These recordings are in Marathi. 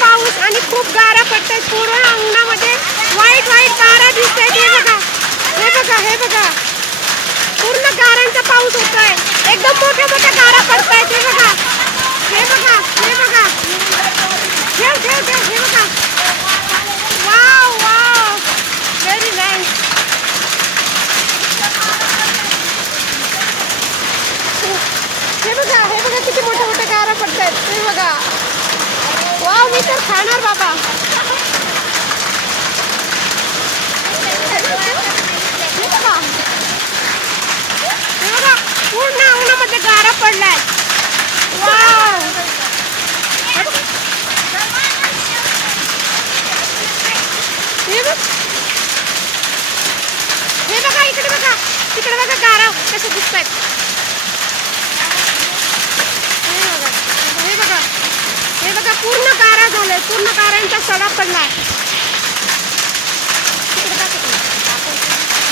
पाऊस आणि खूप गारा पडतायत पूर्ण अंगणामध्ये. वाईट वाईट गारा दिसतायत. हे बघा. हे बघा हे बघा. पूर्ण गारांचा पाऊस होतोय. एकदम मोठ्या मोठ्या गारा पडतायत. हे बघा. हे बघा. हे बघा. ठेव ठेव ठेव हे बघा. Wow wow. व्हेरी नाईस हे बघा हे बघा किती मोठ्या मोठ्या गारा पडतायत. हे बघा. तर खाणार बाबा. पूर्ण अंगणामध्ये गारा पडलाय. वाव. हे बघा. इकडे बघा. तिकडे बघा गारा कसं दिसत आहेत हे बघा हे बघा हे बघा पूर्ण गारा झालाय पूर्ण गारांचा सडा पडला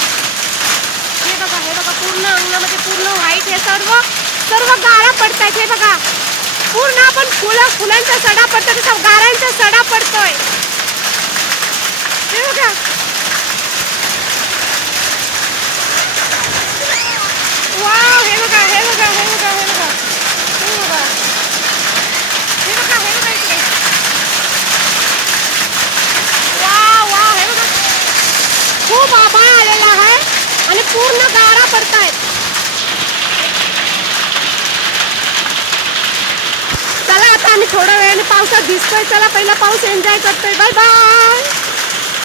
हे बघा हे बघा पूर्ण अंगणामध्ये पूर्ण व्हाईट हे सर्व सर्व गारा पडतायत हे बघा. पूर्ण आपण फुलं फुलांचा सडा पडतो तसा गारांचा सडा पडतोय हे बघा वाव हे बघा हे बघा हे बघा हे बघा हे बघा हे बघा हे बघा इकडे वाव वाव हे बघा खूप आभाळ आलेला आहे आणि पूर्ण गारा पडतायत. चला आता आम्ही थोड्या वेळाने पावसात दिसतोय. चला पहिला पाऊस एन्जॉय करतोय. Bye bye